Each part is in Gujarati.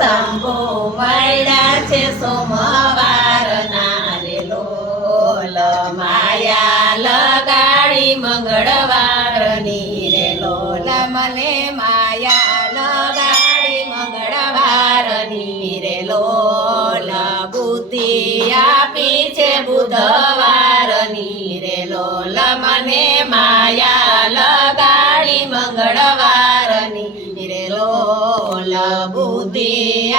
શંભુ મળ્યા છે સોમવારના રે લોલ માયા લગાડી મંગળવારની રે લોલ મને માયા લગાડી મંગળવારની રે લોલ બુદ્ધિ આપી છે બુધવારની રે લોલ મને માયા લગાડી મંગળવારની રે લોલ બુદ્ધિ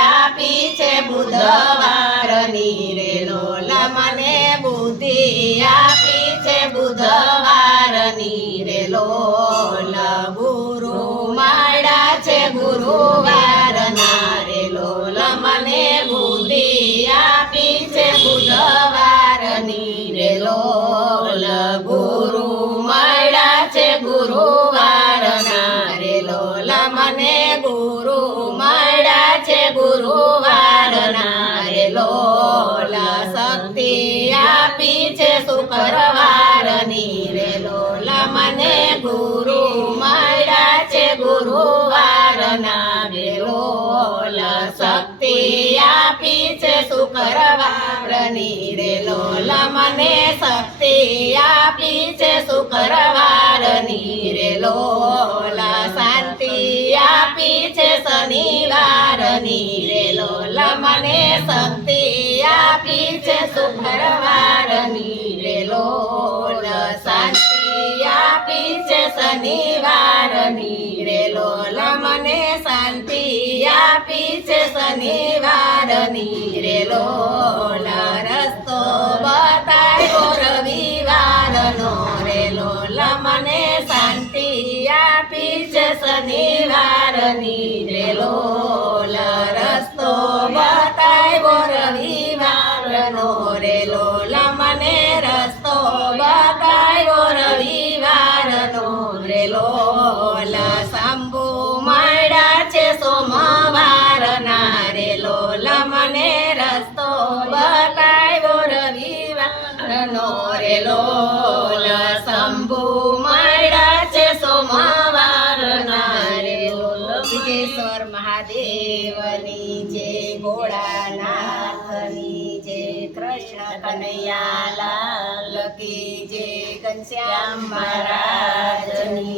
આપી છે બુધવારની રે લોલ મને બુદ્ધિ આપી છે બુધવારની રે લોલ ગુરુ મળ્યા છે ગુરુવારના રે લોલ મને બુદ્ધિ આપી છે બુધવારની રે લોલ ગુરુ મળ્યા છે ગુરુવારના રે લોલ મને ગુરુ મળ્યા છે ગુરુવારના રે લોલ શક્તિ આપી છે શુક્રવારની રે લોલ મને ગુરુ મળ્યા છે ગુરુવારના રે લોલ શક્તિ આપી છે શુક્રવારની રે લોલ મને શક્તિ આપી છે શુક્રવારની રે લોલ શાંતિ આપી છે શનિવારની રે લોલ મને શક્તિ આપી છે શુક્રવારની રે લોલ શાંતિ આપી છે શનિવારની રે લોલ મને શાંતિ આપી છે શનિવારની રે લોલ રસ્તો બતાવ્યો રવિવારનો રે લોલ મને શાંતિ આપી છે શનિવારની રે લોલ રસ્તો બતાવ્યો રવિવારનો રે લોલ મને રસ્તો બતાવ્યો રવિવારનો રે લોલ શંભુ મળ્યા છે સોમવારના રે લોલ મને રસ્તો બતાવ્યો રવિવારનો રે લોલ શંભુ મળ્યા છે સોમવારના રે લોલ સિદ્ધેશ્વર મહાદેવની જય ભોળાનાથની જય કૃષ્ણ કનૈયા લાલ કી જય ઘનશ્યામ મહારાજની